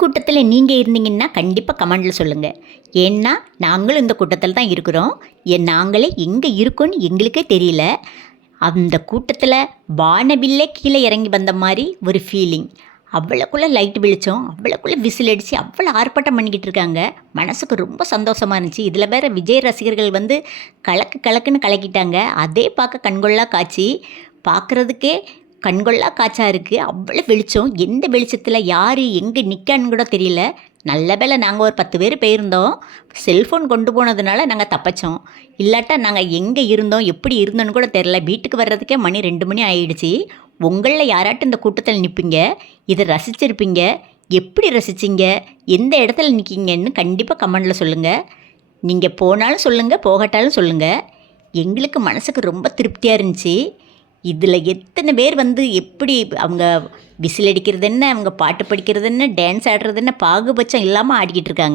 கூட்டத்தில் நீங்கள் இருந்தீங்கன்னா கண்டிப்பாக கமெண்டில் சொல்லுங்கள். ஏன்னா நாங்களும் இந்த கூட்டத்தில் தான் இருக்கிறோம். நாங்களே எங்கே இருக்கோன்னு எங்களுக்கே தெரியல. அந்த கூட்டத்தில் வானவில்லே கீழே இறங்கி வந்த மாதிரி ஒரு ஃபீலிங். அவ்வளோக்குள்ளே லைட் வெளிச்சம், அவ்வளோக்குள்ளே விசில் அடித்து அவ்வளோ ஆர்ப்பாட்டம் பண்ணிக்கிட்டு இருக்காங்க. மனசுக்கு ரொம்ப சந்தோஷமாக இருந்துச்சு. இதில் வேறு விஜய் ரசிகர்கள் வந்து கலக்கு கலக்குன்னு கலக்கிட்டாங்க. அதே பார்க்க கண்கொள்ளா காட்சி. பார்க்குறதுக்கே கண்கொள்ளா காட்சியாக இருக்குது. அவ்வளோ வெளிச்சம். எந்த வெளிச்சத்தில் யார் எங்கே நிற்கான்னு கூட தெரியல. நல்ல வேளை நாங்கள் ஒரு 10 பேர் போயிருந்தோம். செல்ஃபோன் கொண்டு போனதுனால நாங்கள் தப்பிச்சோம். இல்லாட்டா நாங்கள் எங்கே இருந்தோம் எப்படி இருந்தோன்னு கூட தெரில. வீட்டுக்கு வர்றதுக்கே மணி 2 மணி ஆகிடுச்சி. உங்களில் யாராட்டும் இந்த கூட்டத்தில் நிற்பீங்க, இதை ரசிச்சிருப்பீங்க. எப்படி ரசிச்சிங்க, எந்த இடத்துல நிற்கிங்கன்னு கண்டிப்பாக கமெண்டில் சொல்லுங்கள். நீங்கள் போனாலும் சொல்லுங்கள், போகட்டாலும் சொல்லுங்கள். எங்களுக்கு மனசுக்கு ரொம்ப திருப்தியாக இருந்துச்சு. இதில் எத்தனை பேர் வந்து எப்படி அவங்க விசில் அடிக்கிறது என்ன, அவங்க பாட்டு படிக்கிறது என்ன, டான்ஸ் ஆடுறது என்ன, பாகுபட்சம் இல்லாமல் ஆடிக்கிட்டு இருக்காங்க.